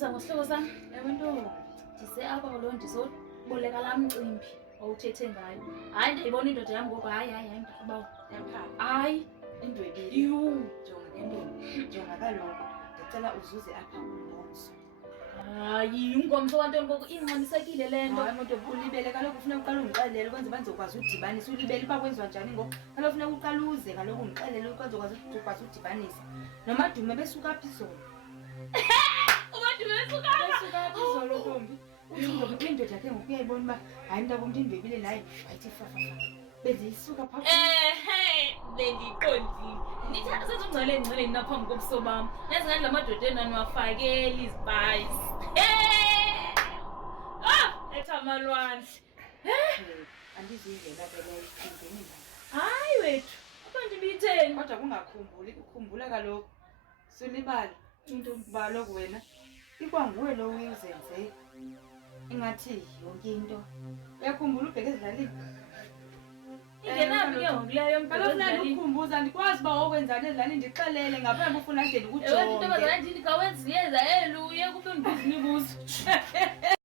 Ngohlobo sami, Yebo ntombi. ndise apha kaloku ndizoboleka laa mcimbi owuthethe ngayo. Hayi, ndiyayibona indoda yam ngoku. Hayi, ndiyaqaba. Hayi, Indwebile. yhu. Jonga ke ntombi. Jonga kaloku ndicela uzuze apha umbonzo. Hayi, ingomso wantoni ngoku ingxamisekile le nto. Hayi ntombi, ulibele kaloku kufuneka uqale undixelele ukwenza uba ndizokwazi udibanisa. Ulibele uba kwenziwa njani ngoku. Kaloku funeka uqale uze kaloku undixelele ukwenza ukwazi udibanisa. Nomadume besuka apha izolo. Umadume besuka Besuka apha izolo ntombi. Indoda ke ngoku uyayibona uba hayi mntakomntu indwebile naye wayithi fafafa. Beziyisuka phaa. bendiqondile. Ndithatha sezingcwele engcweleni naphambi kobuso bam. Yazi ngandla amadoda enani wafakeli izipayisi. Etha amalwandle. Andizuyivela beleyo indweni nayo. Hayi wethu, apha ndibitheni. Kodwa kungakhumbuli, ukhumbula kaloku. Sulibala. Uba kaloku wena ikwanguwe lo uzenze ingathi yonke into. Uyakhumbula ubheke ezilalini? Ingenaphi ke ngoku leyo mbheka Kaloku nani ezilalini? ukukhumbuza andikwazi uba wokwenzani ezilalini ndixelele ngaphambi ufuna ndele Ewe, into ukujonge. bazana ndini kawenzi yeza elu uye kube ndibuzini kuzo.